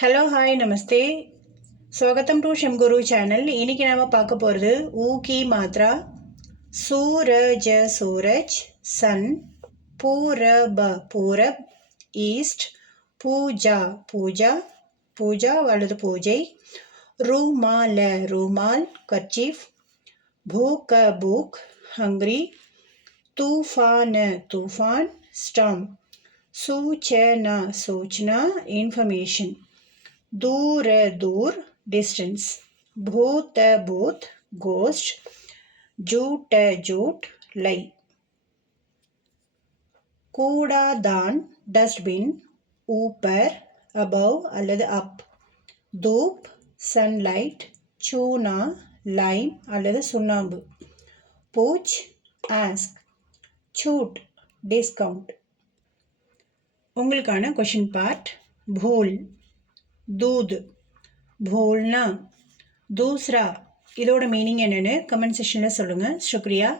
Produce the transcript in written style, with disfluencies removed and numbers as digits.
Hello hi நமஸ்தே ஸ்வாகத்தம் to Shimguru channel. இன்றைக்கி நாம் பார்க்க போகிறது ஊ கி மாத்ரா. சூரஜ சூரஜ், சன், பூரப பூரப், ஈஸ்ட், பூஜா பூஜா பூஜா அல்லது பூஜை, ரூமால ரூமால் கர்ச்சீஃப், பூக்க பூக் ஹங்க்ரி, தூஃபான தூஃபான் ஸ்டாம், சூச்சனா சூச்சனா இன்ஃபர்மேஷன், दूर दूर डिस्टेंस, भूत भूत घोस्ट, झूठ झूठ लाई, कूड़ादान डस्टबिन, ऊपर अबव அல்லது अप, धूप सनलाइट, चूना लाइम அல்லது சுண்ணாம்பு, पूछ आस्क, छूट डिस्काउंट. உங்களுக்கான क्वेश्चन பார்ட். भूल दूध, भूलना. दूसरा இதோட மீனிங் என்னன்னு கமெண்ட் செக்ஷனில் சொல்லுங்கள். शुक्रिया.